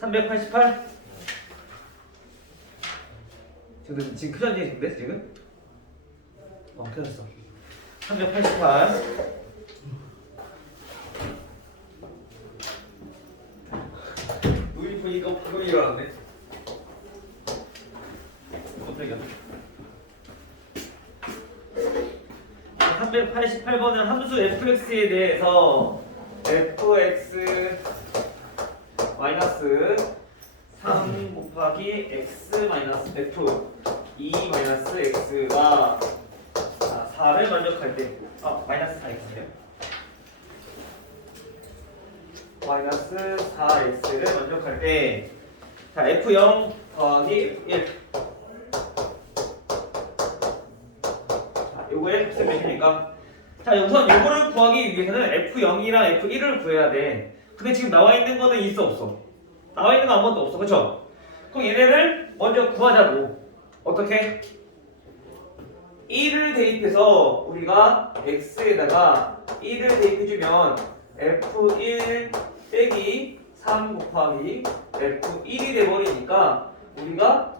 388? 지금 켜졌니? 지금? 켜졌어. 388. 눈이 보니까 방금 일어났네. 어떻게 388번은 함수 fx에 대해서 fx 마이너스 3 곱하기 x 마이너스 f 2 마이너스 x가 4를 만족할 때 마이너스 4x예요. 마이너스 4x를 만족할 때 f0 더하기 f1 요거의 값은 몇입니까? 우선 요거를 구하기 위해서는 f0이랑 f1을 구해야 돼. 근데 지금 나와 있는 거는 있어 없어? 나와 있는 거 아무것도 없어. 그쵸? 그럼 얘네를 먼저 구하자고. 어떻게? 1을 대입해서 우리가 x에다가 1을 대입해주면 f1 빼기 3 곱하기 f1이 돼버리니까 우리가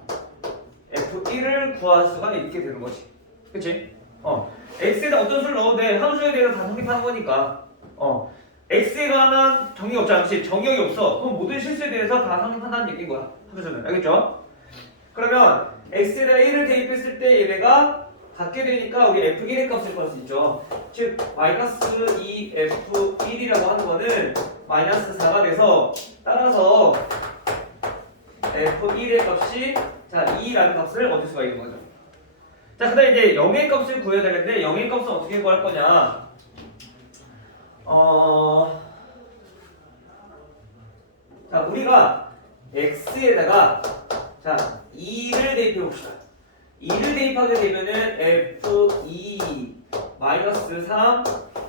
f1을 구할 수가 있게 되는 거지. 그치? x에다 어떤 수를 넣어도 돼. 함수에 대해서 다 성립하는 거니까. x에 관한 정의가 없지 않지? 정의역이 없어. 그럼 모든 실수에 대해서 다 성립한다는 얘기인 거야. 함수는. 알겠죠? 그러면 x에다 1을 대입했을 때 얘네가 같게 되니까 우리 f1의 값을 구할 수 있죠. 즉 마이너스 2f1이라고 하는 거는 마이너스 4가 돼서 따라서 f1의 값이 2라는 값을 얻을 수가 있는 거죠. 자, 그 다음에 이제 0의 값을 구해야 되는데 0의 값은 어떻게 구할 거냐? 자, 우리가 x에다가 2를 대입해 봅시다. 2를 대입하게 되면은 f2 마이너스 3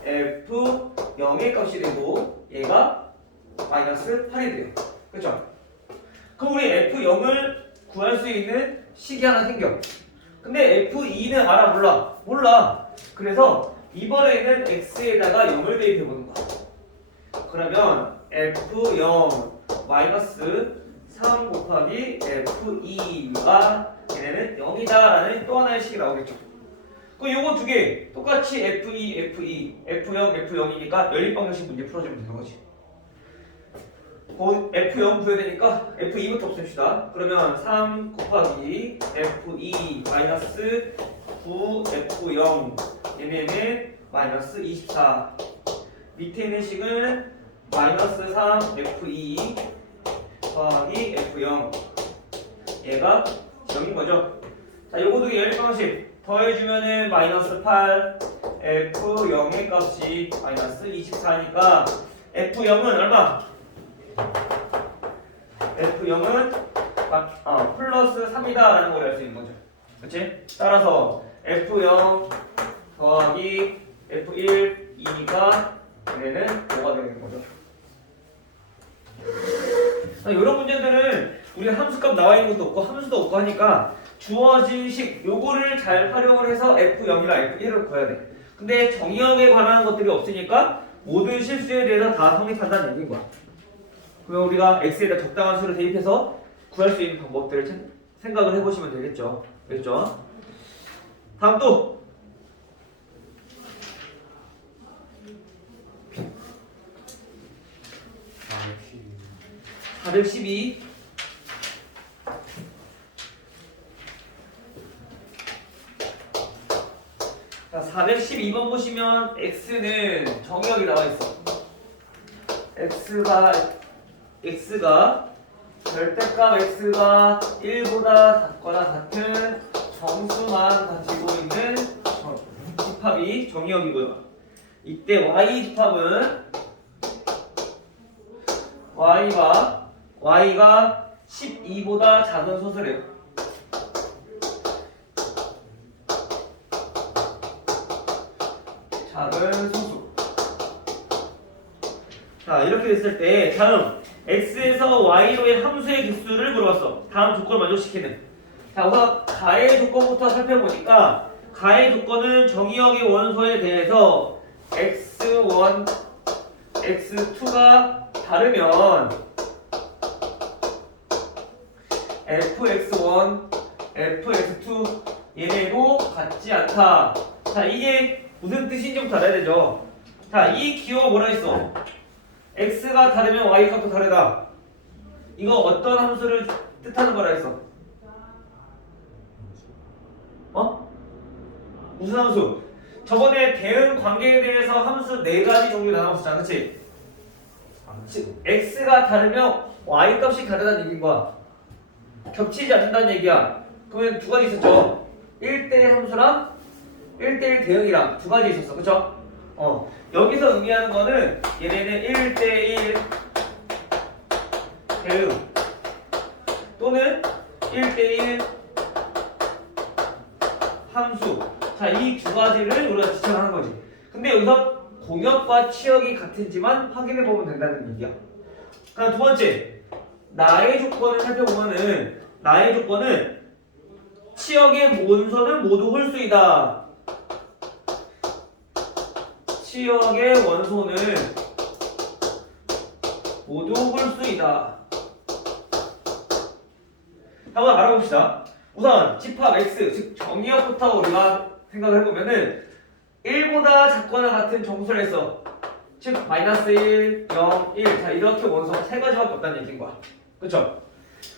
f0의 값이 되고 얘가 마이너스 8이 돼요. 그렇죠? 그럼 우리 f0을 구할 수 있는 식이 하나 생겨. 근데 f2는 알아? 몰라? 몰라. 그래서 이번에는 x에다가 0을 대입해보는 거야. 그러면 f0 마이너스 3 곱하기 f2가 얘네는 0이다 라는 또 하나의 식이 나오겠죠. 그럼 요거 두 개 똑같이 f2, f0, f0이니까 연립방정식 문제 풀어주면 되는 거지. f0 구해야 되니까 f2부터 없앱시다. 그러면 3 곱하기 f2 마이너스 9 f0 얘네는 마이너스 24 밑에 있는 식은 마이너스 3 f2 더하기 f0 얘가 0인 거죠. 자, 요거 두 개 연립방식 더해주면은 마이너스 8 f0의 값이 마이너스 24니까 f0은 얼마? f0은 플러스 3이다 라는 걸 알 수 있는 거죠. 그치? 따라서 f0 더하기 f1 2니까 얘네는 5가 되는 거죠. 이런 문제들은 우리 함수값 나와 있는 것도 없고 함수도 없고 하니까 주어진 식 요거를 잘 활용을 해서 f0이랑 f1을 구해야 돼. 근데 정의역에 관한 것들이 없으니까 모든 실수에 대해서 다 성립한다는 얘기인 거야. 그러면 우리가 x에다 적당한 수를 대입해서 구할 수 있는 방법들을 생각을 해보시면 되겠죠. 됐죠? 다음 또 412 자, 412번 보시면 x는 정의역이 나와 있어. x가 절대값 x가 1보다 작거나 같은 정수만 가지고 있는 집합이 정의역이고요. 이때 y 집합은 y가 12보다 작은 소수래요. 작은 소수. 자, 이렇게 됐을 때 다음 x에서 y로의 함수의 개수를 물어봤어. 다음 조건을 만족시키는. 자, 우선 가의 조건부터 살펴보니까 가의 조건은 정의역의 원소에 대해서 x1, x2가 다르면 fx1, fx2 얘네도 같지 않다. 자, 이게 무슨 뜻인지부터 알아야 되죠. 자, 이 기호가 뭐라 했어? x가 다르면 y 값도 다르다. 이거 어떤 함수를 뜻하는 거라 했어? 어? 무슨 함수? 저번에 대응 관계에 대해서 함수 4가지 종류 나눴었잖아, 그치? x가 다르면 y 값이 다르다는 얘기인 거야. 겹치지 않는다는 얘기야. 그러면 2가지 있었죠? 1대1 함수랑 1대1 대응이랑 2가지 있었어, 그쵸? 여기서 의미하는 거는 얘네는 1대1 대응 또는 1대1 함수. 자, 이 2가지를 우리가 지칭하는 거지. 근데 여기서 공역과 치역이 같은지만 확인해 보면 된다는 얘기야. 그럼 두 번째, 나의 조건을 살펴보면은 나의 조건은 치역의 원소는 모두 홀수이다. 치역의 원소는 모두 홀수이다. 한번 알아봅시다. 우선 집합 x, 즉 정의역부터 우리가 생각을 해보면은 1보다 작거나 같은 정수를 했어. 즉 마이너스 1, 0, 1. 자, 이렇게 원소가 3가지밖에 없다는 얘기인 거야. 그쵸?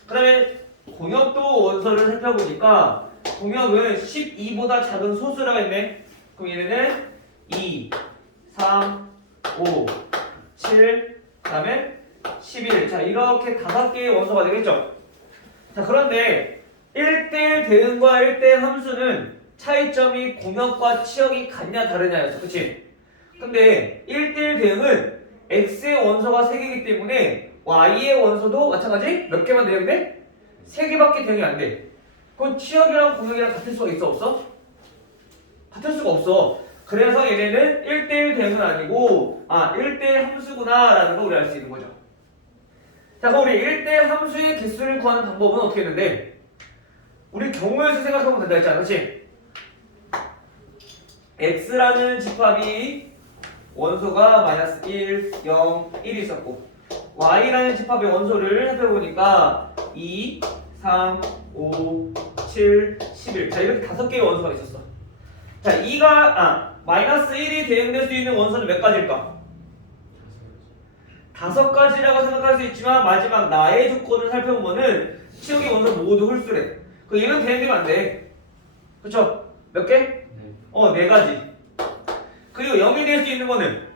그 다음에 공역도 원소를 살펴보니까 공역은 12보다 작은 소수라고 했네. 그럼 얘네는 2, 3, 5, 7, 그 다음에 11. 자, 이렇게 5개의 원소가 되겠죠? 자, 그런데 1대1 대응과 1대1 함수는 차이점이 공역과 치역이 같냐 다르냐였어. 그치? 근데 1대1 대응은 x의 원소가 3개이기 때문에 y의 원소도 마찬가지 몇 개만 대응이 돼? 3개밖에 대응이 안 돼. 그럼 치역이랑 공역이랑 같을 수가 있어 없어? 같을 수가 없어. 그래서 얘네는 1대1 대응은 아니고 1대1 함수구나 라는 걸 우리 알 수 있는 거죠. 자, 그럼 우리 1대1 함수의 개수를 구하는 방법은 어떻게 했는데 우리 경우에서 생각하면 된다 했잖아. 그치? x라는 집합이 원소가 마이너스 1, 0, 1이 있었고 y라는 집합의 원소를 살펴보니까 2, 3, 5, 7, 11. 자, 이렇게 5개의 원소가 있었어. 자, 2가 마이너스 1이 대응될 수 있는 원소는 몇 가지일까? 5가지라고 생각할 수 있지만 마지막 나의 조건을 살펴보면은 치역의 원소 모두 홀수래. 그 얘는 대응되면 안 돼. 그쵸? 몇 개? 4가지. 그리고 0이 될 수 있는 거는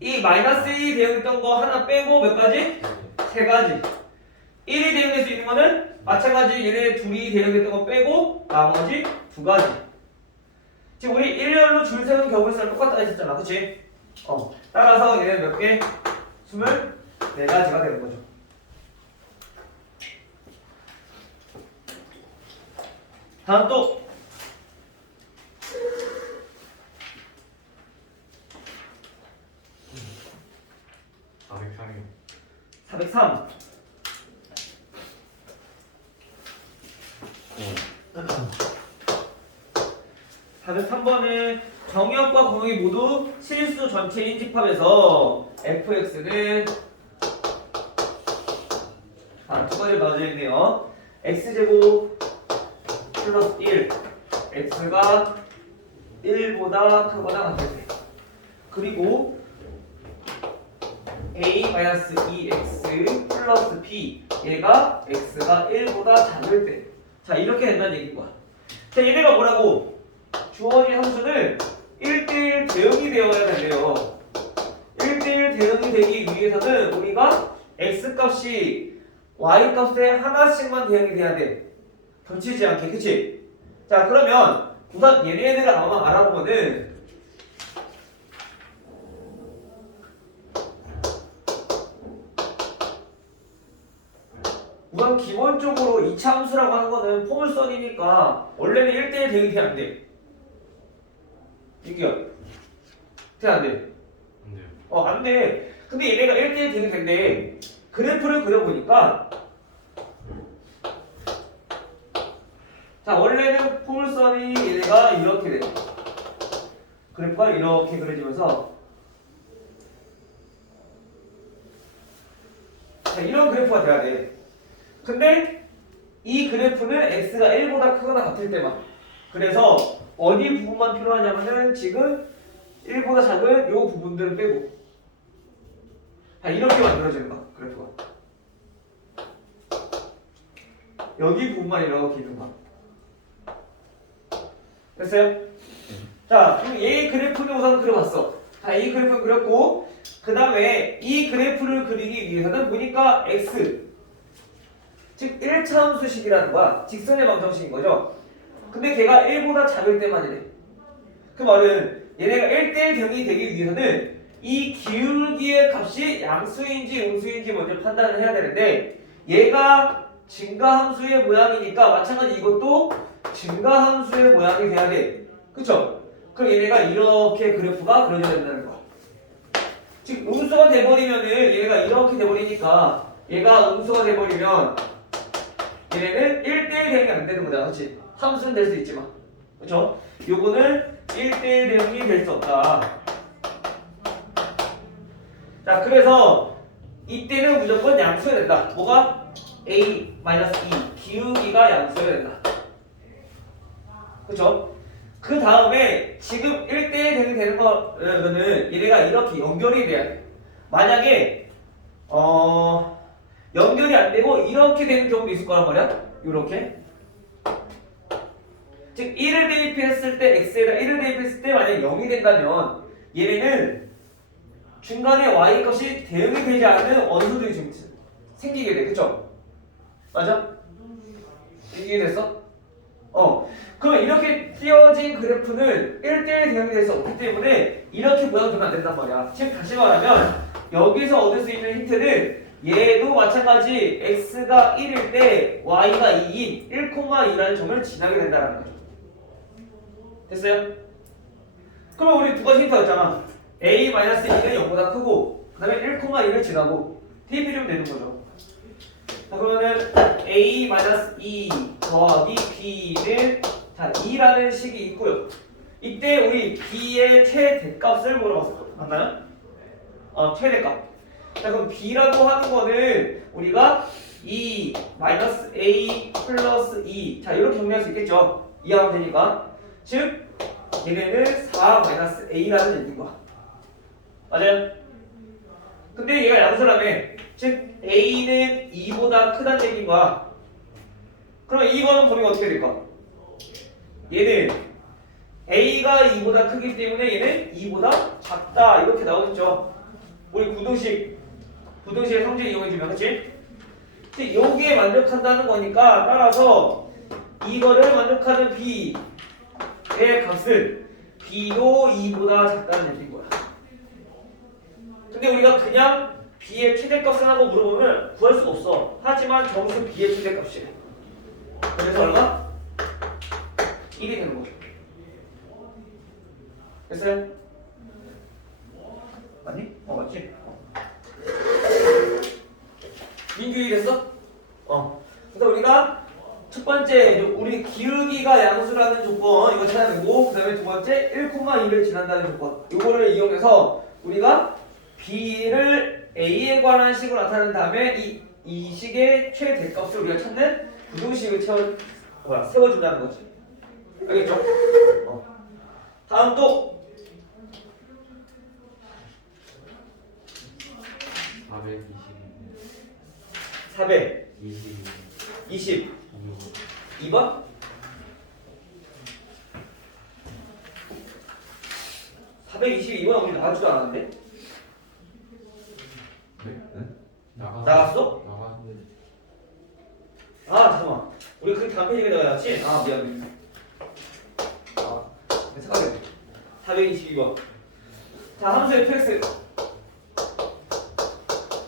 이 마이너스 1이 대응했던 거 하나 빼고 몇 가지? 3가지. 1이 대응될 수 있는 거는 마찬가지 얘네 둘이 대응했던 거 빼고 나머지 2가지. 지금 우리 일렬로 줄 세우는 경우에서 똑같다 했었잖아. 그치? 따라서 얘네 몇 개? 24가지가 되는 거죠. 다음 또 403. 403번은 정역과 공역이 모두 실수 전체인 집합에서 fx는 2가지를 넣어져 있네요. x제곱 플러스 1 x가 1보다 크거나 같을 때 그리고 a-2x 플러스 b 얘가 x가 1보다 작을 때 자 이렇게 된다는 얘기인 거야. 자 얘네가 뭐라고? 주어진 함수는 1대1 대응이 되어야 된대요. 1대1 대응이 되기 위해서는 우리가 x값이 y값에 하나씩만 대응이 돼야 돼. 겹치지 않게. 그치? 자 그러면 우선 얘네들을 아마 알아보면은 우선 기본적으로 2차 함수라고 하는 거는 포물선이니까 원래는 1대1 대응이 돼야 안 돼. 이게요. 돼 안 돼? 안 돼요. 안 돼. 근데 얘네가 1대1 대응이 된대. 그래프를 그려보니까 자 원래는 포물선이 얘네가 이렇게 돼. 그래프가 이렇게 그려지면서 자, 이런 그래프가 돼야 돼. 근데 이 그래프는 x가 1보다 크거나 같을 때만. 그래서 어디 부분만 필요하냐면은 지금 1보다 작은 요 부분들을 빼고. 자, 이렇게 만들어지는 거야, 그래프가. 여기 부분만 이렇게 있는 거야. 됐어요? 자, 그럼 얘 그래프는 우선 그려봤어. 자, 이 그래프는 그렸고, 그 다음에 이 그래프를 그리기 위해서는 보니까 x, 즉 1차 함수식이라는 거야. 직선의 방정식인 거죠. 근데 걔가 1보다 작을 때만이래. 그 말은 얘네가 1대1 대응이 되기 위해서는 이 기울기의 값이 양수인지 음수인지 먼저 판단을 해야 되는데, 얘가 증가함수의 모양이니까 마찬가지 이것도 증가함수의 모양이 돼야 돼. 그쵸? 그럼 얘네가 이렇게 그래프가 그려져야 된다는 거야. 즉 음수가 돼버리면은 얘가 이렇게 돼버리니까, 얘가 음수가 돼버리면 얘네는 1대1 대응이 안 되는 거잖아. 그치? 함수는 될 수 있지만, 그쵸? 요거는 1대1 대응이 될 수 없다. 자, 그래서 이때는 무조건 양수여야 된다. 뭐가? a-2 기울기가 양수여야 된다. 그쵸? 그 다음에 지금 1대1 대응이 되는 거는 얘네가 이렇게 연결이 돼야 돼. 만약에 연결이 안 되고 이렇게 되는 경우도 있을 거란 말이야. 이렇게. 즉 1을 대입했을 때 x에다 1을 대입했을 때 만약에 0이 된다면 얘네는 중간에 y 값이 대응이 되지 않는 원소들이 좀 생기게 돼. 그쵸? 맞아? 이해됐어? 그럼 이렇게 띄어진 그래프는 1대1 대응이 될 수 없기 때문에 이렇게 모양되면 안 된단 말이야. 즉 다시 말하면 여기서 얻을 수 있는 힌트는 얘도 마찬가지 x가 1일 때 y가 2인 1,2라는 점을 지나게 된다는 거죠. 됐어요? 그럼 우리 두 가지 힌트가 있잖아. a-2는 0보다 크고 그 다음에 1,2를 지나고 대입해주면 되는 거죠. 자, 그러면은 a-2 더하기 b는 자 2라는 식이 있고요. 이때 우리 b의 최대값을 물어봤어. 맞나요? 최대값. 자, 그럼 b라고 하는 거는 우리가 2 a 플러스 2. 자, 이렇게 정리할 수 있겠죠? 이해하면 되니까. 즉 얘네는 4 a라는 얘기인 거야. 맞아요? 근데 얘가 양수라며. 즉 a는 2보다 크다는 얘기인 거야. 그럼 이거는 범위가 어떻게 될까? 얘는 a가 2보다 크기 때문에 얘는 2보다 작다. 이렇게 나오겠죠. 우리 부등식의 성질 이용해주면, 그치? 즉 여기에 만족한다는 거니까 따라서 이거를 만족하는 b의 값은 b도 2보다 작다는 얘기인 거야. 근데 우리가 그냥 b의 최대값을 하고 물어보면 구할 수가 없어. 하지만 정수 b의 최대값이래. 그래서 얼마? 1이 되는 거죠. 됐어요? 맞니? 맞지? 민규 이해됐어? 그래서 우리가 첫 번째 우리 기울기가 양수라는 조건 이거 찾아내고, 그 다음에 두 번째 1,2를 지난다는 조건 이거를 이용해서 우리가 b를 a에 관한 식으로 나타낸 다음에 이 식의 최대값을 우리가 찾는 부등식을 세워준다는 거지. 알겠죠? 다음 또 422번 422번 우리 나가지도 않았는데? 네? 나갔어? 나갔는데. 잠깐만. 우리 그 다음 페이지에 나갔지? 미안해. 착각했네. 422번. 자, 함수 fx.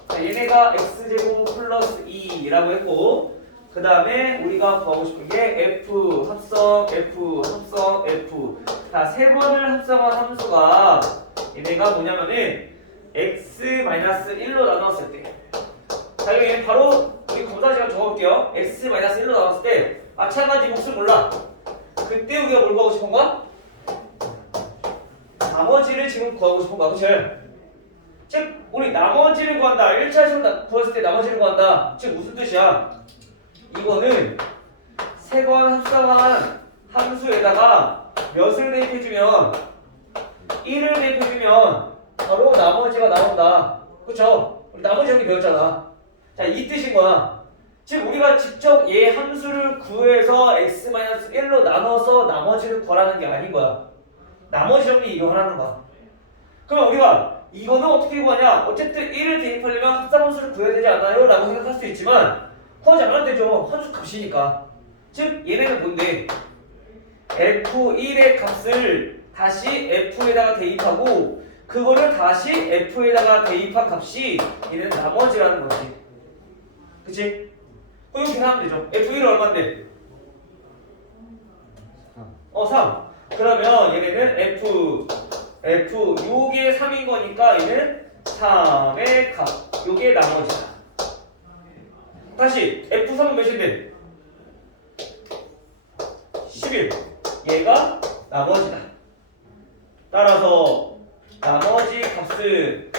자, 얘네가 x제곱 플러스 2라고 했고, 그 다음에 우리가 구하고 싶은 게 f 합성, f 합성, f. 자, 세 번을 합성한 함수가 얘네가 뭐냐면은 x-1로 나눴을 때. 자, 여기 바로 우리 검사 시간 적어볼게요. x-1로 나눴을 때 마찬가지 몫을 몰라. 그때 우리가 뭘 구하고 싶은 거야? 나머지를 지금 구하고 싶은 거야. 그치? 즉 우리 나머지를 구한다. 1차 시험 구했을 때 나머지를 구한다. 즉 무슨 뜻이야? 이거는 세번 합성한 함수에다가 몇을 대입해주면 1을 대입해주면 바로 나머지가 나온다. 그쵸? 우리 나머지 여기 배웠잖아. 자, 이 뜻인 거야. 즉 우리가 직접 얘 함수를 구해서 x-1로 나눠서 나머지를 구하라는 게 아닌 거야. 나머지 정리 이거 하라는 거야. 그럼 우리가 이거는 어떻게 구하냐? 어쨌든 1을 대입하려면 합성함수를 구해야 되지 않아요? 라고 생각할 수 있지만 구하지 않아도 되죠. 함수 값이니까. 즉 얘네는 뭔데? f1의 값을 다시 f에다가 대입하고 그거를 다시 f에다가 대입한 값이 얘는 나머지라는 거지. 그치? 그럼 이거 계산하면 되죠. f1은 얼마인데? 3. 그러면 얘네는 요게 3인 거니까 얘는 3의 값. 요게 나머지다. 다시 f3은 몇인데? 11. 얘가 나머지다. 따라서 나머지 값은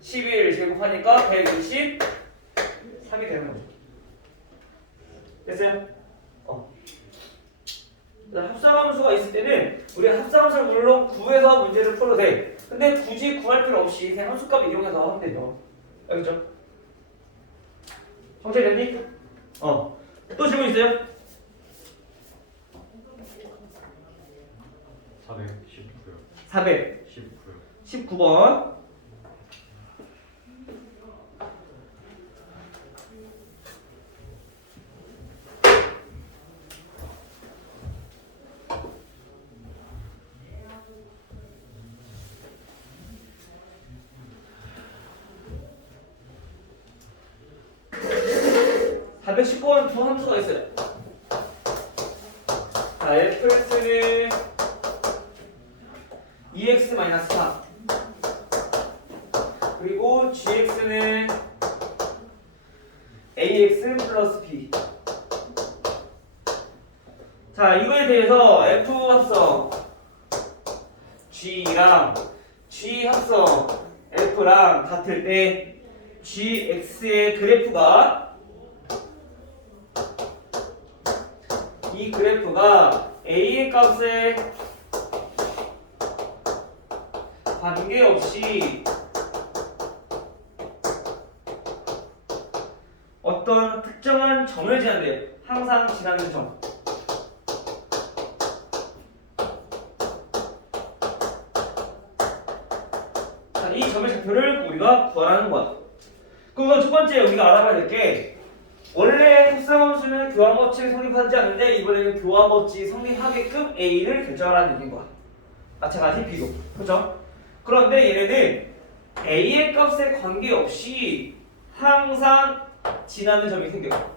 11 제곱하니까 123이 되는 거죠. 됐어요? 합성함수가 있을 때는 우리 합성함수를 물론 구해서 문제를 풀어도 돼. 근데 굳이 구할 필요 없이 그냥 함수값 이용해서 하면 되죠. 알겠죠? 정체됐니? 또 질문 있어요? 419요. 419번. (419번) 두 함수가 있어요. 자, fx는 2x-4 그리고 gx는 ax 플러스 b. 자, 이거에 대해서 f 합성 g랑 g 합성 f랑 같을 때 gx의 그래프가 이 그래프가 a의 값에 관계없이 어떤 특정한 점을 지난대요. 항상 지나는 점. 자, 이 점의 좌표를 우리가 구하라는 거야. 그럼 첫 번째 우리가 알아봐야 될 게 원래 합성함수는 교환법칙을 성립하지 않는데 이번에는 교환법칙이 성립하게끔 A를 결정하라는 얘기인 거야. 마찬가지 B도. 그렇죠? 그런데 얘네는 A의 값에 관계없이 항상 지나는 점이 생겨요.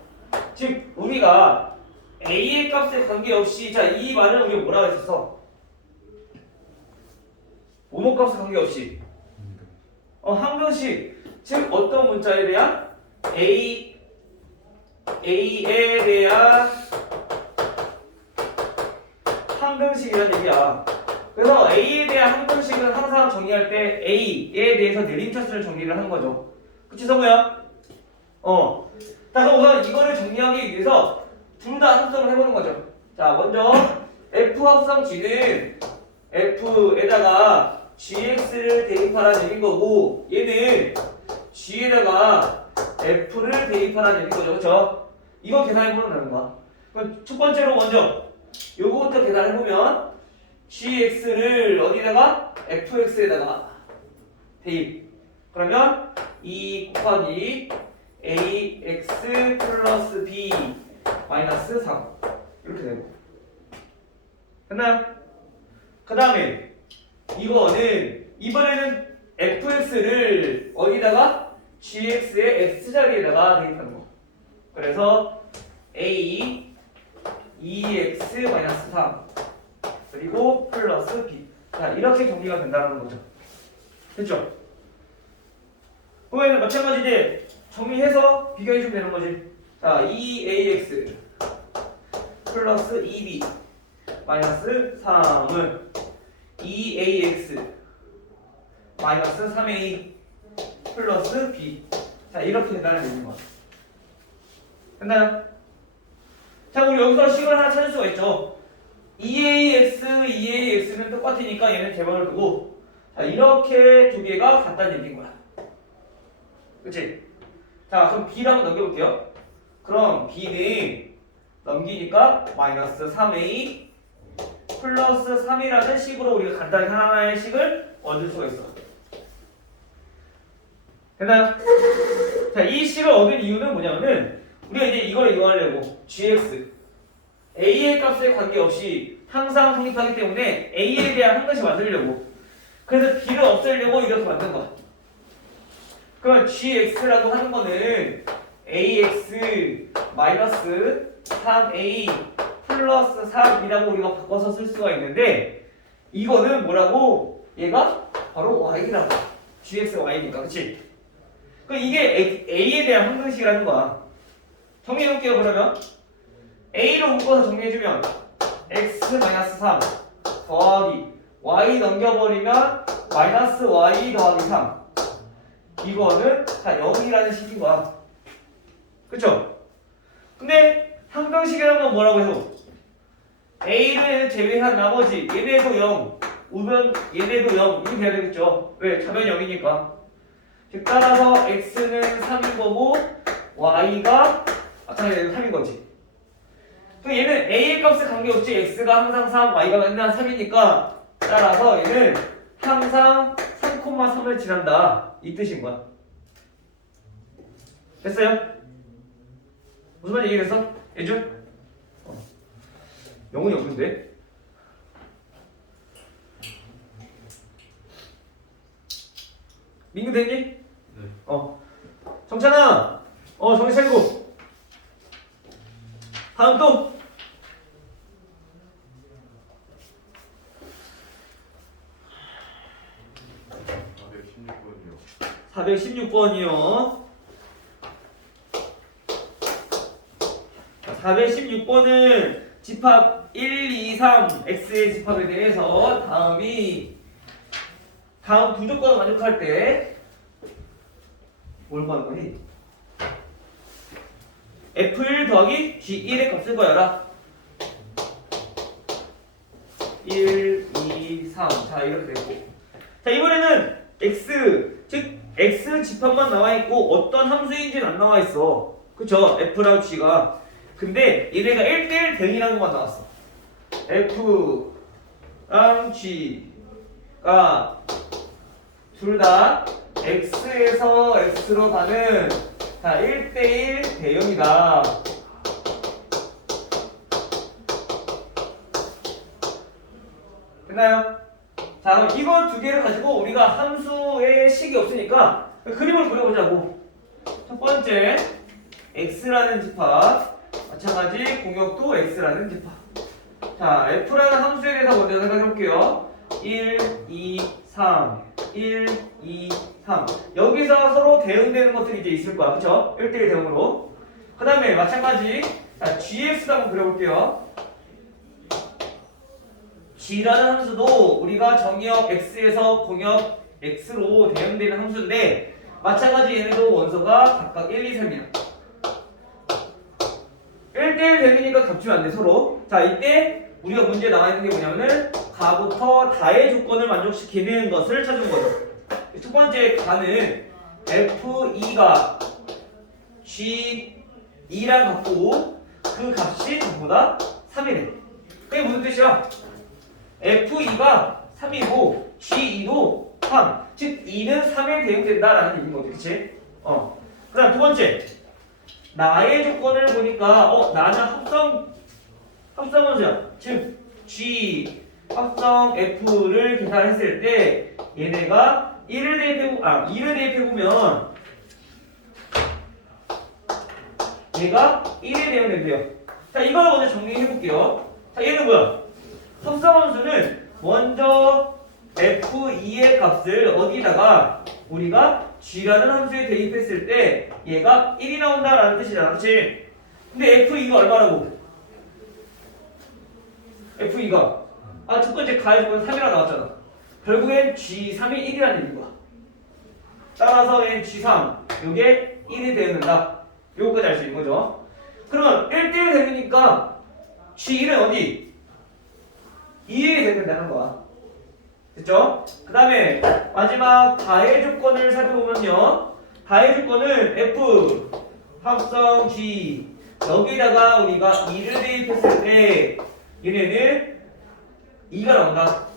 즉 우리가 A의 값에 관계없이 자, 이 말을 우리가 뭐라고 했었어? 뭐뭐 값에 관계없이 항등식. 즉 어떤 문자에 대한 A에 대한 항등식이라는 얘기야. 그래서 A에 대한 항등식은 항상 정리할 때 A에 대해서 내림차수를 정리를 하는 거죠. 그치 성우야? 자, 그럼 우선 이거를 정리하기 위해서 둘 다 합성을 해보는 거죠. 자, 먼저 F 합성 G는 F에다가 GX를 대입하라는 얘기인 거고 얘는 G에다가 F를 대입하라는 얘기인 거죠. 그쵸? 이거 계산해보면 되는 거야. 그럼 첫 번째로 먼저 요거부터 계산해보면 GX를 어디다가? FX에다가 대입. 그러면 2 곱하기 AX 플러스 B 마이너스 3 이렇게 되고 됐나요? 그 다음에 이거는 이번에는 fx를 어디다가 gx의 x자리에다가 대입하는 거. 그래서 a 2x 마이너스 3 그리고 플러스 b. 자, 이렇게 정리가 된다는 거죠. 됐죠? 그러면 마찬가지 이제 정리해서 비교해주면 되는 거지. 자, 2ax 플러스 2b 마이너스 3은 2ax 마이너스 3a 플러스 b. 자, 이렇게 된다는 얘기인 거야. 됐나요? 자, 우리 여기서 식을 하나 찾을 수가 있죠. 2ax는 똑같으니까 얘는 제방을 두고, 자, 이렇게 두 개가 같다는 얘기인 거야. 그치? 자, 그럼 b를 한번 넘겨볼게요. 그럼 b는 넘기니까 마이너스 3a 플러스 3이라는 식으로 우리가 간단히 하나의 식을 얻을 수가 있어. 됐나요? 자, 이 식을 얻은 이유는 뭐냐면은 우리가 이제 이거 하려고 gx a의 값에 관계없이 항상 성립하기 때문에 a에 대한 한 가지 만들려고, 그래서 b를 없애려고 이렇게 만든 거야. 그러면 gx라고 하는 거는 ax 마이너스 3a 플러스 3이라고 우리가 바꿔서 쓸 수가 있는데, 이거는 뭐라고? 얘가 바로 y라고. gx y니까, 그치? 그럼 이게 a에 대한 항등식이라는 거야. 정리해볼게요. 그러면 a로 묶어서 정리해주면 x-3 더하기 y 넘겨버리면 마이너스 y 더하기 3. 이거는 다 0이라는 식인 거야. 그쵸? 근데 항등식이라는 건 뭐라고 해서 a를 제외한 나머지 얘네도 0, 우변 얘네도 0 이렇게 돼야 되겠죠. 왜? 좌변 0이니까. 즉 따라서 x는 3인 거고 y가 당연히 3인 거지. 그럼 얘는 a의 값에 관계없이 x가 항상 3, y가 맨날 3이니까 따라서 얘는 항상 3,3을 지난다. 이 뜻인 거야. 됐어요? 무슨 말 얘기했어? 예준? 영혼이 없는데? 민규 됐니? 네. 정찬아! 정신 차리고! 다음 또! 416번이요. 416번은 집합 1, 2, 3 x의 집합에 대해서 다음 두 조건을 만족할 때 뭘 구하는 거니? f1 더하기 g1의 값을 구하라. 1, 2, 3. 자, 이렇게 됐고. 자, 이번에는 x, 즉 x 집합만 나와 있고 어떤 함수인지는 안 나와 있어. 그쵸? f랑 g가. 근데 얘네가 1대1 대응이라는 것만 나왔어. f랑 g가 둘 다 x에서 x로 가는 1대1 대응이다. 됐나요? 자, 그럼 이거 두 개를 가지고 우리가 함수의 식이 없으니까 그림을 그려보자고. 첫 번째, x라는 집합. 마찬가지 공역도 x라는 집합. 자, f라는 함수에 대해서 먼저 생각해볼게요. 1, 2, 3. 1, 2, 3. 여기서 서로 대응되는 것들이 이제 있을 거야. 그쵸? 1대1 대응으로. 그 다음에 마찬가지. 자, gx도 한번 그려볼게요. g라는 함수도 우리가 정의역 x에서 공역 x로 대응되는 함수인데, 마찬가지 얘네도 원소가 각각 1, 2, 3이야. 1대1 대응이니까 겹치면 안 돼, 서로. 자, 이때 우리가 문제에 나와 있는 게 뭐냐면은 가부터 다의 조건을 만족시키는 것을 찾은 거죠. 첫 번째 가는 f2가 g2랑 같고 그 값이 전부 다 3이래. 그게 무슨 뜻이야? f2가 3이고 g2도 3. 즉 2는 3에 대응된다라는 얘기인 거지. 그치? 그 다음 두 번째, 나의 조건을 보니까 나는 합성원소야. 즉 G 합성 F를 계산했을 때 얘네가 2를 대입해보면 얘가 1에 대응된대요. 자, 이걸 먼저 정리해볼게요. 자, 얘는 뭐야? 합성원소는 먼저 F2의 값을 어디다가 우리가 G라는 함수에 대입했을 때 얘가 1이 나온다라는 뜻이잖아. 그치? 근데 F2가 얼마라고? F2가 첫 번째 가해주면 3이라 나왔잖아. 결국엔 G3이 1이라는 얘기인 거야. 따라서 n G3 요게 1이 되어낸다. 요거까지 알 수 있는 거죠. 그러면 1대1 되니까 G1은 어디? 2에 되어낸다는 거야. 됐죠? 그 다음에 마지막 다해 조건을 살펴보면요. 다해 조건은 F 합성 G 여기다가 우리가 2를 대입했을 때 얘네는 2가 나온다.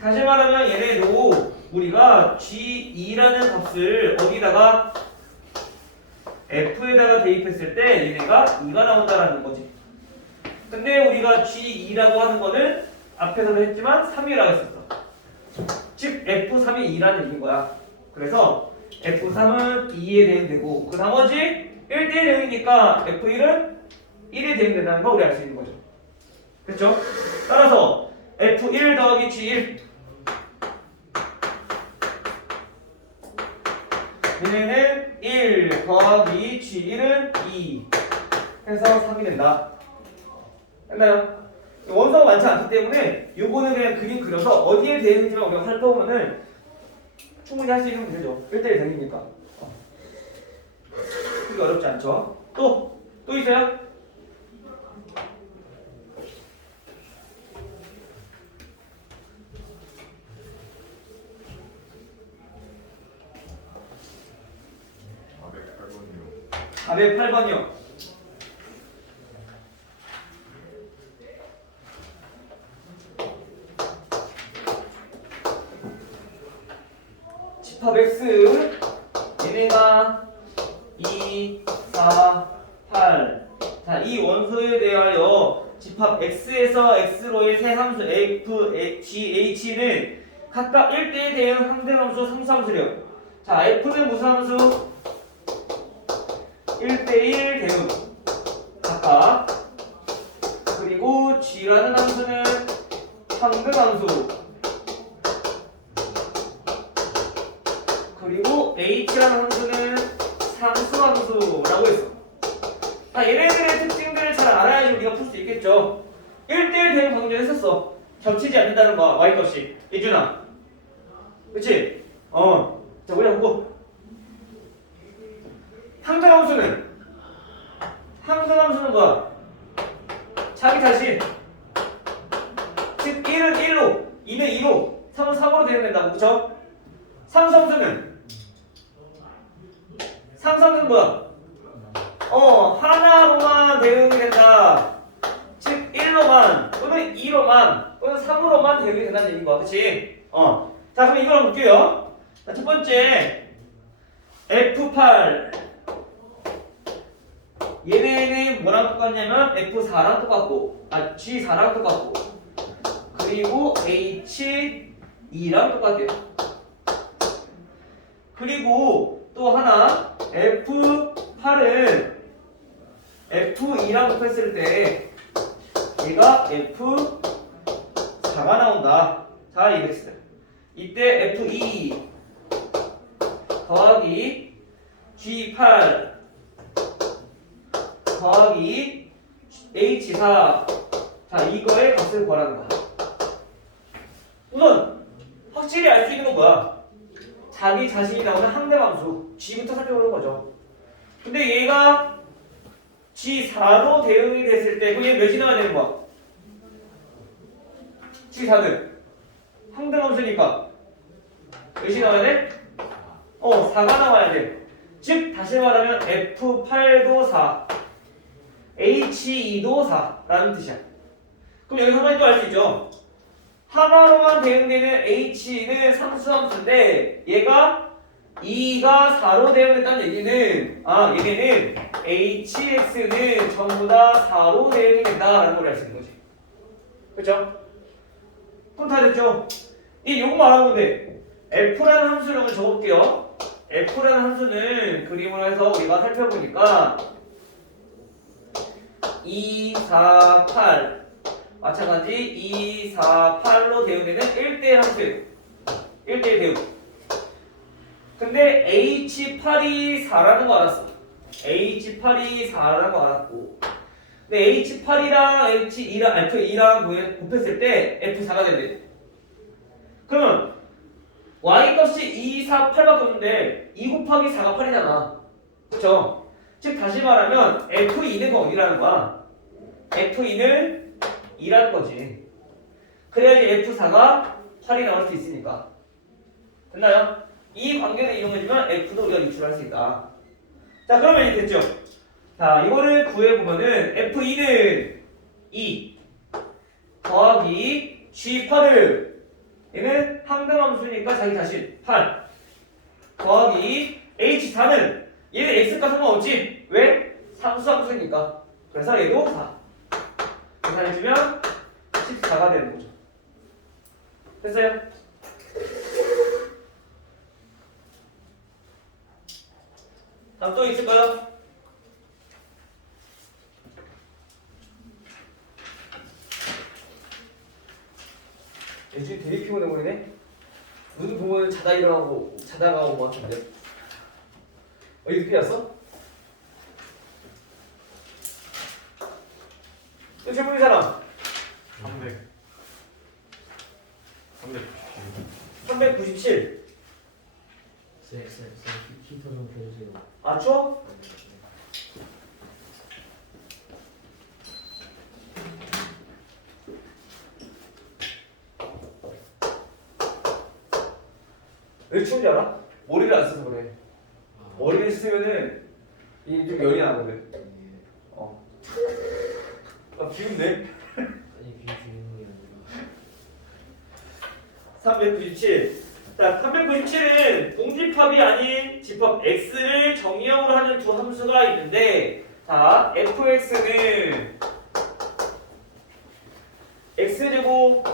다시 말하면 얘네도 우리가 G2라는 값을 어디다가 F에다가 대입했을 때 얘네가 2가 나온다라는 거지. 근데 우리가 G2라고 하는 거는 앞에서도 했지만 3이라고 했었어. 즉 F3이 2라는 얘기인 거야. 그래서 F3은 2에 대응되고 그 나머지 1대1 대응이니까 F1은 1에 대응된다는 거 우리 알 수 있는 거죠. 그렇죠? 따라서 F1 더하기 G1 얘네는 1 더하기 G1은 2 해서 3이 된다. 됐나요? 원소가 많지 않기 때문에 요거는 그냥 그림 그려서 어디에 대응인지만 우리가 살펴보면은 충분히 할 수 있는 문제죠. 1대1 대응이니까. 그게 어렵지 않죠? 또 있어요? 아, 408번이요. 집합 X 얘네가 2, 4, 8 자, 이 원소에 대하여 집합 X에서 X로의 세 함수 F, G, H는 각각 1대1 대응 항등함수 3수함수래요. 자, F는 무슨 함수? 1대1 대응 각각. 그리고 G라는 함수는 항등함수. 그리고 H라는 함수는 상수함수라고 했어. 자, 얘네들의 특징들을 잘 알아야지 우리가 풀 수 있겠죠. 1대1 대응 방금 전에 했었어. 겹치지 않는다는 거야. Y값이. 예준아. 그치? 자, 우리가 보고. 항등함수는 뭐야? 자기 자신. 즉 1은 1로, 2는 2로, 3은 3으로 대응된다고. 그쵸? 상수함수는 뭐야? 하나로만 대응이 된다. 즉 1로만 또는 2로만 또는 3으로만 대응이 된다는 얘기인 거야. 그치? 자, 그럼 이걸 한번 볼게요. 자, 첫 번째 F8 얘네는 뭐랑 똑같냐면 F4랑 똑같고 G4랑 똑같고 그리고 H2랑 똑같대요. 그리고 또 하나 F8은 F2랑 곱했을 때 얘가 F4가 나온다. 자, 이랬어요. 이때 F2 더하기 G8 더하기 H4 자, 이거의 값을 구하라는 거야. 우선 확실히 알 수 있는 건 뭐야? 자기 자신이 나오는 항대함수 G부터 살펴보는 거죠. 근데 얘가 G4로 대응이 됐을 때 그럼 얘 몇이 나와야 되는 거야? G4는 항등함수니까 몇이 나와야 돼? 4가 나와야 돼. 즉 다시 말하면 F8도 4 H2도 4라는 뜻이야. 그럼 여기서 한 가지 또 알 수 있죠. 하나로만 대응되는 H는 상수함수인데 얘가 2가 4로 대응했다는 얘기는 얘네는 HX는 전부 다 4로 대응이 된다라는 걸 알 수 있는 거지. 그렇죠? 그럼 다 됐죠? 요거만 알아보면 돼. F라는 함수를 적어볼게요. F라는 함수는 그림으로 해서 우리가 살펴보니까 2, 4, 8 마찬가지 2, 4, 8로 대응되는 1대1 함수예요. 1대1 대응. 근데 H8이 4라는 거 알았어. H8이 4라는 거 알았고 근데 H8이랑 H2랑 F2랑 곱했을 때 F4가 된대. 그러면 y 값이 2, 4, 8밖에 없는데 2 곱하기 4가 8이잖아. 그쵸? 즉 다시 말하면 F2는 어디라는 거야? F2는 2라는 거지. 그래야지 F4가 8이 나올 수 있으니까. 됐나요? 이 관계를 이용해주면 F도 우리가 유출할 수 있다. 자, 그러면 이렇게 됐죠? 자, 이거를 구해보면은 F2는 2 더하기 G8을 얘는 항등함수니까 자기 자신 8 더하기 H4는 얘는 X가 상관없지? 왜? 상수함수니까. 그래서 얘도 4 계산해주면 14가 되는 거죠. 됐어요? 다음 또 있을까요? 요즘 되게 피곤해 보이네? 눈 보면 자다가 온 것 같은데. 어디 늦게 왔어? 또 질문이 사람? 397. 히터 좀 켜주세요. 아, 추워? 왜 추운지 알아? 머리를 안 써서 그래. 머리를 쓰면은 이 좀 열이 나거든. 어. 아, 비웃네. 아니 비주는 게 아니라 397. 자, 397은 공집합이 아닌 집합 x를 정의형으로 하는 두 함수가 있는데, 자, fx는 x제곱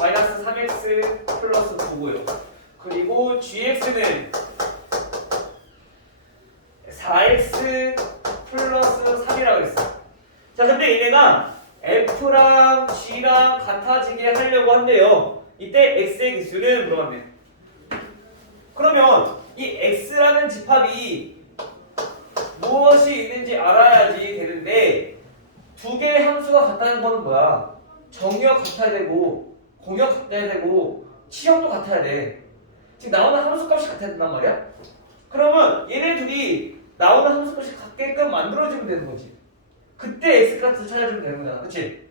마이너스 3x 플러스 9고요. 그리고 gx는 4x 플러스 3이라고 했어. 자, 근데 얘네가 f랑 g랑 같아지게 하려고 한대요. 이때 x의 기수는 물어봤네. 그러면 이 x라는 집합이 무엇이 있는지 알아야지 되는데, 두 개의 함수가 같다는 거는 뭐야? 정의역 같아야 되고 공역 같아야 되고 치역도 같아야 돼. 지금 나오는 함수값이 같아야 된단 말이야? 그러면 얘네 둘이 나오는 함수값이 같게끔 만들어주면 되는 거지. 그때 x값을 찾아주면 되는 거잖아. 그치?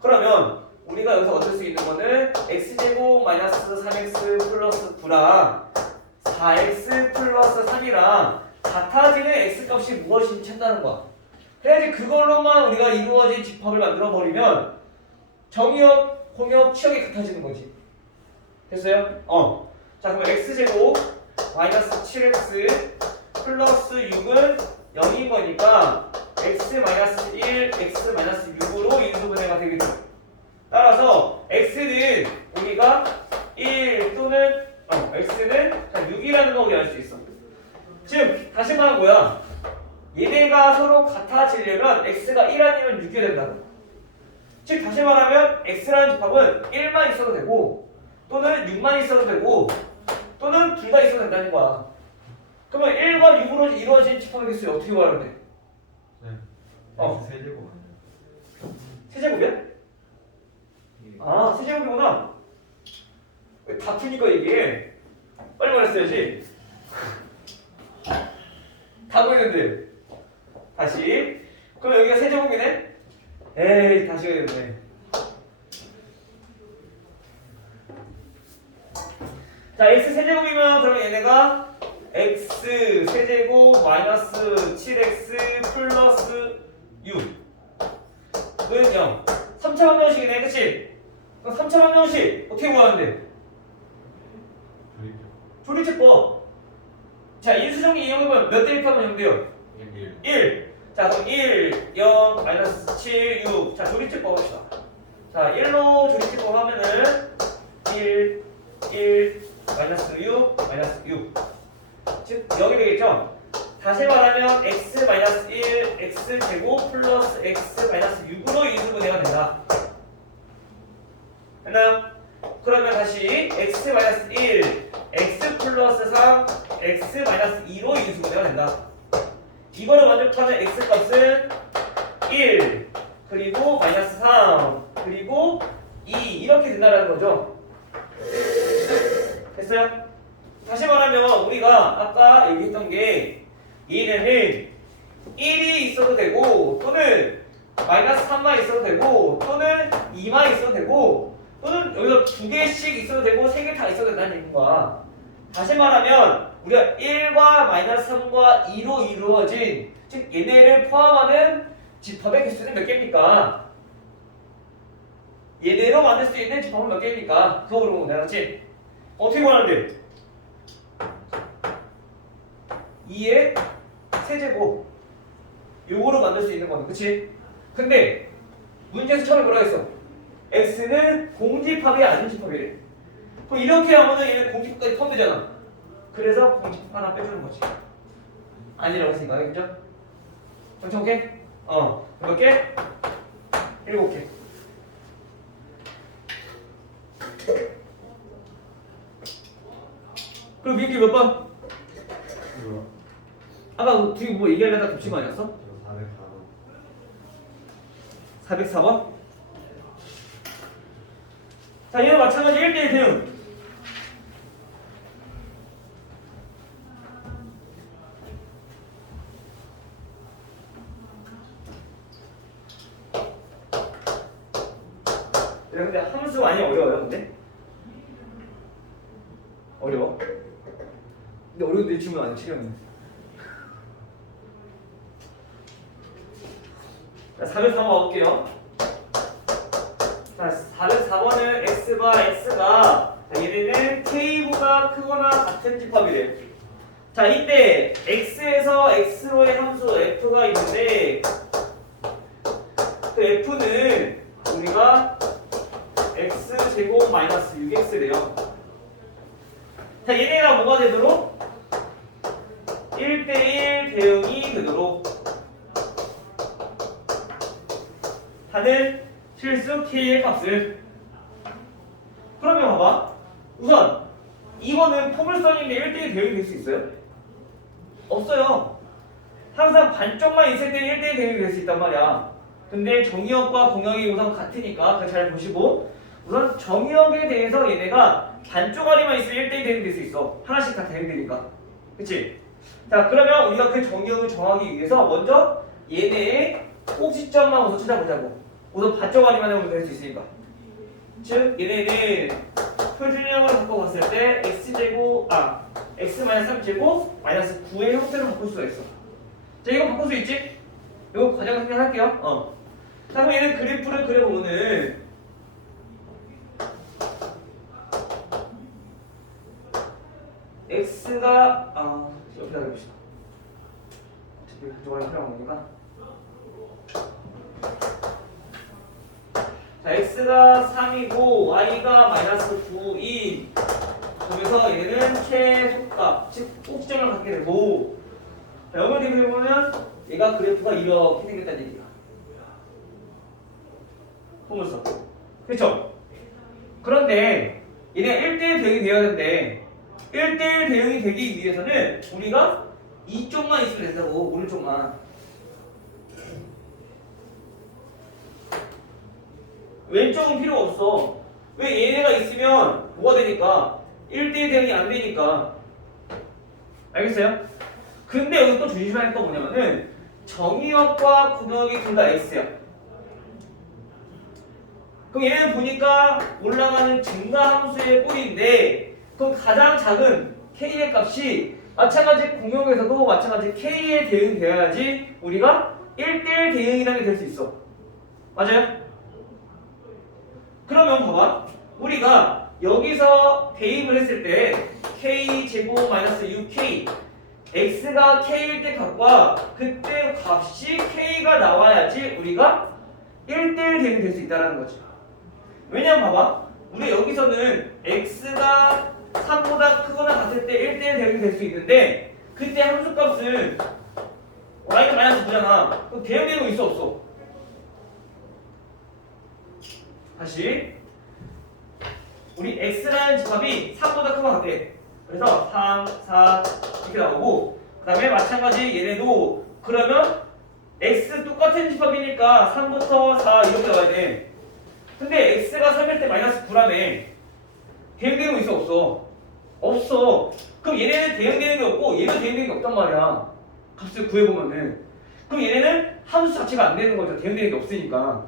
그러면 우리가 여기서 얻을 수 있는 거는 x제곱 마이너스 3x 플러스 9랑 4x 플러스 3이랑 같아지는 x값이 무엇인지 찾다는 거야. 그래야지 그걸로만 우리가 이루어진 집합을 만들어버리면 정의역, 공역, 치역이 같아지는 거지. 됐어요? 자, 그럼 x제곱 마이너스 7x 플러스 6은 0인 거니까 x 마이너스 1, x 마이너스 6으로 인수분해가 되겠죠. 따라서 x는 우리가 1 또는 x는 6이라는 거 우리 알 수 있어. 즉 다시 말하면 뭐야? 얘네가 서로 같아지려면 x가 1 아니면 6이 된다고. 즉 다시 말하면 x라는 집합은 1만 있어도 되고 또는 6만 있어도 되고 또는 둘 다 있어도 된다는 거야. 그러면 1과 6으로 이루어진 집합의 개수 어떻게 구하면 돼? 세제곱 세제곱이야? 아, 세제곱이구나. 왜 다투니까 얘기해? 빨리 말했어야지. 다 보이는데. 다시. 그럼 여기가 세제곱이네? 에이, 다시 해야 되네. 자, x 세제곱이면 그럼 얘네가 x 세제곱 마이너스 7x 플러스 6. 는 0. 3차 방정식이네, 그치? 그럼 3차 방정식 어떻게 구하는데? 조리제법. 자, 인수정리 이용해보면 몇 대입하면 0 돼요? 1. 자, 그럼 1, 0, 마이너스 7, 6. 자, 조리제법 합시다. 자, 1로 조리제법 하면은 1, 1, 마이너스 6, 마이너스 6. 즉, 0이 되겠죠? 다시 말하면 x 마이너스 1, x 제곱 플러스 x 마이너스 6으로 인수분해가 된다. 됐나요? 그러면 다시 x 마이너스 1, x 플러스 3, x 마이너스 2로 인수분해가 된다. 이거를 만족하는 x 값은 1, 그리고 마이너스 3, 그리고 2 이렇게 된다는 거죠. 됐어요? 다시 말하면 우리가 아까 얘기했던 게 얘네는 1이 있어도 되고 또는 마이너스 3만 있어도 되고 또는 2만 있어도 되고 또는 여기서 2개씩 있어도 되고 3개 다 있어도 된다는 얘기인 거야. 다시 말하면 우리가 1과 마이너스 3과 2로 이루어진 즉 얘네를 포함하는 집합의 개수는 몇 개입니까? 얘네로 만들 수 있는 집합은 몇 개입니까? 그거 물어보면 돼. 그렇지? 어떻게 구하는데? 2의 세제곱 요거로 만들 수 있는 거네. 그치? 근데 문제에서 처음에 뭐라 했어? x는 공집합이 아닌 집합이래. 그럼 이렇게 하면은 얘는 공집합까지 포함되잖아. 그래서 공집합 하나 빼주는 거지. 아니라고 했으니까. 알겠죠? 정체 오케이? 몇 개? 7개. 그럼 위에 몇 번? 이거 아까 뒤에 뭐 얘기하려다 겹친 거 아니었어? 이거 404번. 404번? 자, 얘는 마찬가지 1대1 대응. 근데 함수 많이 어려워요, 근데? 어려워? 근데 어려운데 질문 안 치려면. 자, 404번 가볼게요. 자, 404번은 x와 x가 자, 얘네는 k보다 크거나 같은 집합이래요. 자, 이때 x에서 x로의 함수 f가 있는데 그 f는 우리가 x제곱 마이너스 6x래요. 자, 얘네가 뭐가 되도록? 1대1 대응이 되도록 하는 실수 k의 값을. 그러면 봐봐. 우선 이거는 포물선인데 1대1 대응이 될 수 있어요? 없어요. 항상 반쪽만 있을 때 1대1 대응이 될 수 있단 말이야. 근데 정의역과 공역이 우선 같으니까 그거 잘 보시고 우선 정의역에 대해서 얘네가 반쪽짜리만 있으면 1대1 대응이 될 수 있어. 하나씩 다 대응되니까. 그치? 자, 그러면 우리가 그 정의역을 정하기 위해서 먼저 얘네의 꼭지점만 우선 찾아보자고. 우선 반쪽짜리만 해보면 될 수 있으니까. 즉 얘네는 표준형으로 바꿔봤을 때 x-3제곱 마이너스 9의 형태로 바꿀 수가 있어. 자, 이거 바꿀 수 있지? 이거 과정 설명할게요. 자, 그럼 얘는 그래프를 그려보면은 x가 옆에 기다려봅시다. 어차피 그쪽으로 필요한 거니까. 자, x가 3이고 y가 마이너스 9인 그래서 얘는 최소값 즉 꼭지점을 갖게 되고 연결되게 보면 얘가 그래프가 이렇게 생겼다는 얘기야. 포물선. 그렇죠? 그런데 얘네 1대1 대응이 되어야 되는데 1대1 대응이 되기 위해서는 우리가 이쪽만 있으면 된다고. 오른쪽만. 왼쪽은 필요 없어. 왜? 얘네가 있으면 뭐가 되니까 1대1 대응이 안 되니까. 알겠어요? 근데 여기 또 조심해야 할 거 뭐냐면은 정의역과 구역이 둘 다 x야. 그럼 얘는 보니까 올라가는 증가함수의 꼴인데 그럼 가장 작은 k의 값이 마찬가지 공역에서도 마찬가지 k에 대응되어야지 우리가 1대1 대응이라는 게 될 수 있어. 맞아요? 그러면 봐봐. 우리가 여기서 대입을 했을 때 k제곱 마이너스 6k x가 k일 때 값과 그때 값이 k가 나와야지 우리가 1대1 대응이 될 수 있다는 거지. 왜냐면 봐봐. 우리 여기서는 x가 3보다 크거나 같을 때 1대1 대응이 될 수 있는데 그때 함수값은 y가 마이너스 9잖아. 그럼 대응되고 있어 없어? 다시 우리 x라는 집합이 3보다 크거나 같대. 그래서 3, 4 이렇게 나오고 그 다음에 마찬가지 얘네도 그러면 x 똑같은 집합이니까 3부터 4 이렇게 나와야 돼. 근데 x가 3일 때 마이너스 9라며. 대응되고 있어 없어? 없어. 그럼 얘네는 대응되는 게 없고 얘도 대응되는 게 없단 말이야. 값을 구해보면은. 그럼 얘네는 함수 자체가 안 되는 거죠. 대응되는 게 없으니까.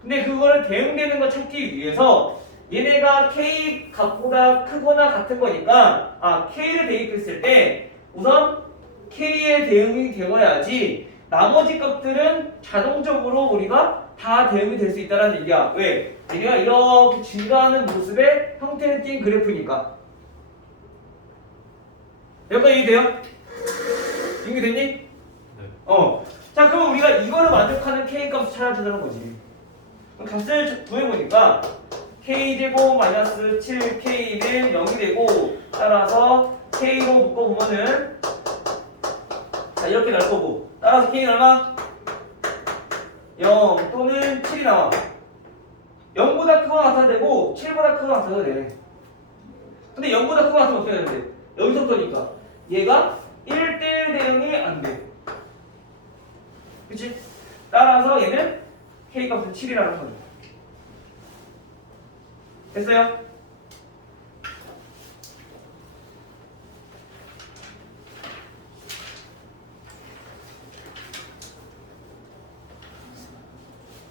근데 그거를 대응되는 거 찾기 위해서 얘네가 K 값보다 크거나 같은 거니까 K를 대입했을 때 우선 K에 대응이 되어야지 나머지 값들은 자동적으로 우리가 다 대응이 될 수 있다는 얘기야. 왜? 얘네가 이렇게 증가하는 모습의 형태를 띈 그래프니까. 여기까지 이해돼요? 이해됐니? 네. 자, 그럼 우리가 이거를 만족하는 K 값을 찾아주자는 거지. 그럼 값을 구해보니까 K제곱 마이너스 7K는 0이 되고 따라서 K로 묶어보면은 자, 이렇게 나올 거고 따라서 K는 얼마? 0 또는 7이 나와. 0보다 크거나 같아도 되고 7보다 크거나 같아도 돼. 근데 0보다 크거나 같으면 어떻게 해야 되는데? 여기서부터니까 얘가 1대1 대응이 안 돼. 그치? 따라서 얘는 K값은 7이라는 거죠. 됐어요?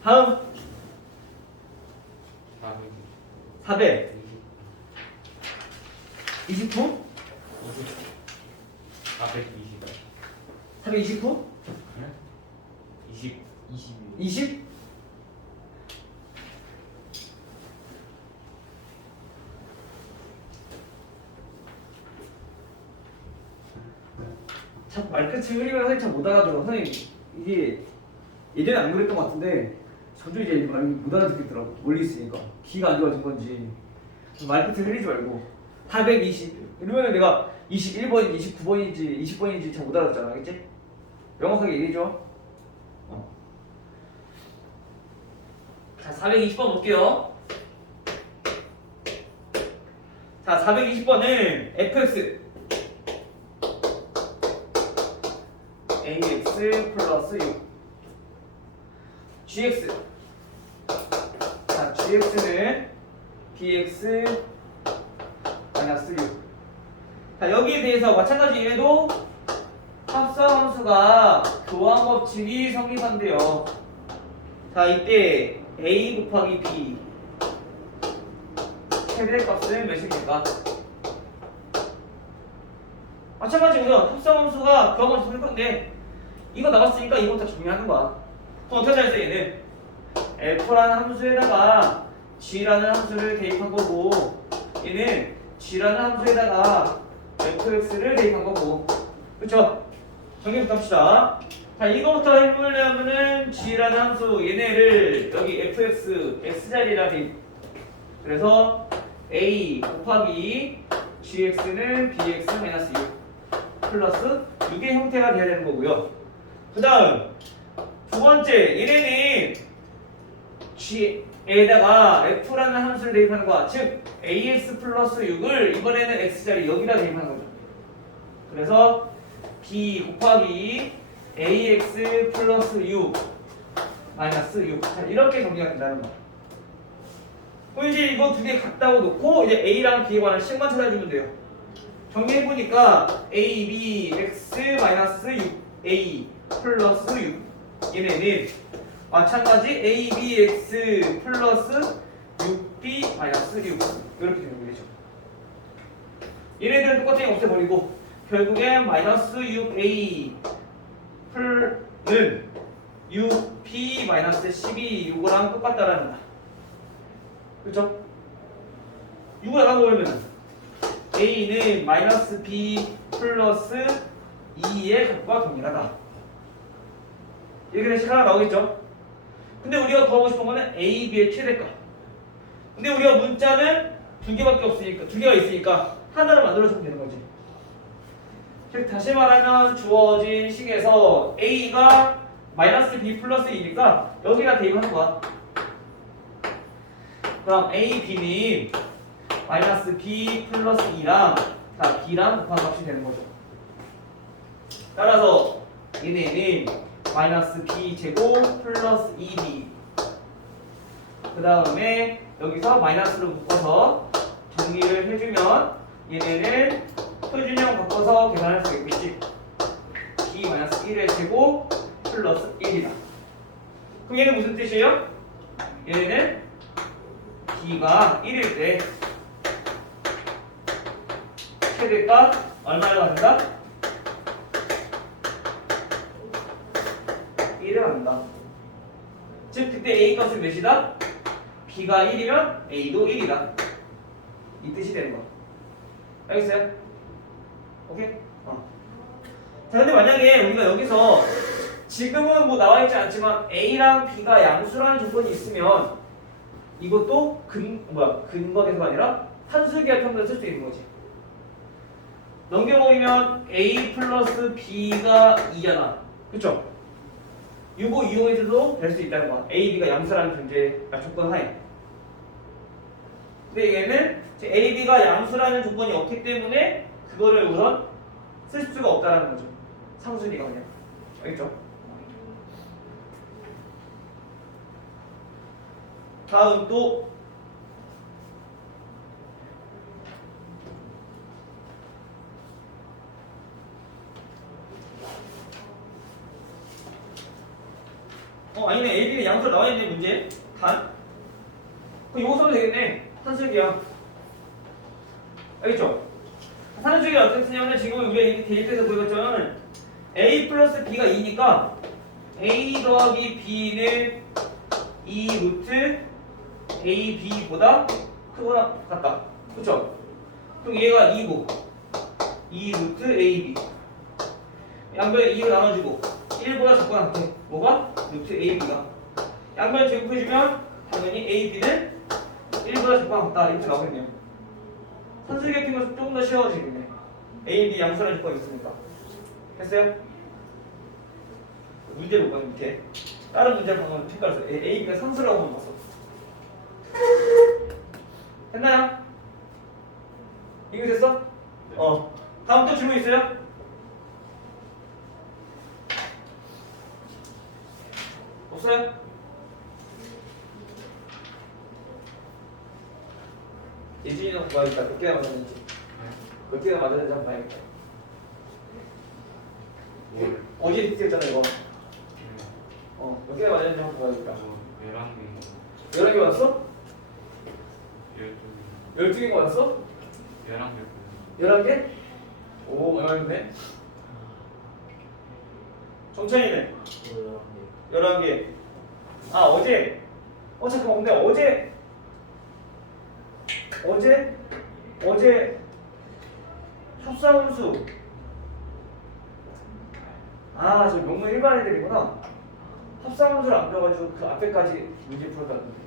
다음 400 29? 420. 429? 네? 20. 20? 자꾸 말끝을 흐리면 살짝 못 알아들어. 선생님 이게 예전에 안 그랬던 것 같은데 저도 이제 말 못 알아듣겠더라고. 멀리 있으니까 귀가 안 좋아진 건지. 말끝을 흐리지 말고 420 이러면 내가 21번인지 29번인지 20번인지 잘 못 알아듣잖아. 알겠지? 명확하게 얘기해줘. 자, 420번 볼게요. 자, 420번은 fx ax 플러스 6 gx 자, gx는 bx 마이너스 6 자, 여기에 대해서 마찬가지 얘도 합성함수가 교환 법칙이 성립한대요. 자, 이때 a 곱하기 b 최대값은 몇입니까? 마찬가지고요. 합성함수가 교환 법칙 성립할 건데 이거 나왔으니까 이거부터 정리하는 거야. 그럼 어떻게 할수 얘는 f라는 함수에다가 g라는 함수를 대입한 거고 얘는 g라는 함수에다가 fx를 대입한 거고 그쵸? 정리부터 합시다. 자, 이거부터 해보려면은 g라는 함수 얘네를 여기 fx x자리에다 대입. 그래서 a 곱하기 gx는 bx 마이너스 6 플러스 6의 형태가 돼야 되는 거고요. 그 다음 두 번째 얘네는 g에다가 f라는 함수를 대입하는 거야. 즉 ax 플러스 6을 이번에는 x자리 여기다 대입하는 거죠. 그래서 b 곱하기 ax 플러스 6 마이너스 6 자, 이렇게 정리가 된다는 거야. 그럼 이제 이거 두 개 같다고 놓고 이제 a랑 b에 관한 식만 찾아주면 돼요. 정리해보니까 a, b, x 마이너스 6 a 플러스 6 얘네는 마찬가지 a, b, x 플러스 6b 마이너스 6 이렇게 되는 거죠. 얘네들은 똑같은 게 없애버리고 결국엔 마이너스 6a 풀는 6b 마이너스 12 6이랑 똑같다라는 거야. 그렇죠? 6을 나눠보면 a는 마이너스 b 플러스 2의 값과 동일하다. 이렇게 식 하나 나오겠죠? 근데 우리가 구하고 싶은 거는 a, b의 최대값. 근데 우리가 문자는 두 개밖에 없으니까 두 개가 있으니까 하나를 만들어주면 되는 거지. 즉 다시 말하면 주어진 식에서 a가 마이너스 b 플러스 2니까 여기다 대입하는 거야. 그럼 a, b는 마이너스 b 플러스 2랑 자, b랑 곱한 값이 되는 거죠. 따라서 얘네는 마이너스 b 제곱 플러스 2b 그 다음에 여기서 마이너스로 묶어서 정리를 해주면 얘네는 표준형 바꿔서 계산할 수 있겠지. b-1의 제곱 플러스 1이다. 그럼 얘는 무슨 뜻이에요? 얘는 b가 1일 때 최대값 얼마를 받는다? 1을 받는다. 즉 그때 a 값은 몇이다? b가 1이면 a도 1이다. 이 뜻이 되는 거. 알겠어요? 오케이? 자, 근데 만약에 우리가 여기서 지금은 뭐 나와있지 않지만 A랑 B가 양수라는 조건이 있으면 이것도 근거계수가 아니라 산술기하 평균을 쓸 수 있는 거지. 넘겨버리면 A 플러스 B가 2잖아. 그쵸? 이거 이용해서도 될 수 있다는 거야. A, B가 양수라는 전제 조건 하에. 근데 얘는 A, B가 양수라는 조건이 없기 때문에 그거를 우선 쓸 수가 없다는 거죠. 상수니까 그냥. 알겠죠? 다음 또 아니네. A, B는 양수로 나와있는 문제 단 그럼 이거 써도 되겠네. 산술기야. 알겠죠? 산술기가 어떻게 쓰냐면 지금 우리가 이렇게 대입해서 보여줬잖아. A 플러스 B가 2니까 A 더하기 B는 2 루트 AB보다 크거나 같다. 그쵸? 그럼 얘가 2고 2 루트 AB 양변에 2로 나눠주고 1보다 작거나 같아. 뭐가? 루트 AB가 양변 제곱해주면 당연히 AB는 1보다 작거나 같다. 이렇게 나오겠네요. 산술기 팀은 조금 더 쉬워지겠네. AB 양수라는 조건이 있으니까. 됐어요? 문제 볼까요? 밑에 다른 문제를 한번 헷갈렸어. AB가 상수라고 한번 봤어. 됐나요? 이거 됐어? 다음 또 질문 있어요? 없어요? 예진이는 봐야겠다. 몇 개나 맞았는지. 몇 개나 맞았는지 한번 봐야겠다. 어제 디테일잖아 이거. 몇 개나 맞았는지 한번 봐야겠다. 11개 11개 맞았어? 12개 12개 맞았어? 11개 11개? 오, 얼마였네? 정찬이는? 11개. 아, 어제? 잠깐만, 근데 어제 합산함수. 저 명문 일반 애들이구나. 합산함수를 안 배워가지고 그 앞에까지 문제 풀었다는데.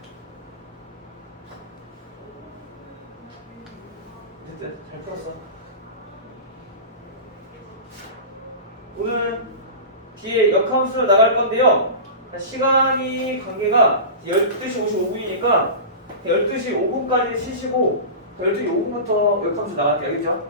어쨌든 잘 풀었어. 오늘 뒤에 역함수 나갈 건데요. 시간이 관계가 12시 55분이니까 12시 5분까지 쉬시고 12시 5분부터 역함수 나갈게요. 알겠죠?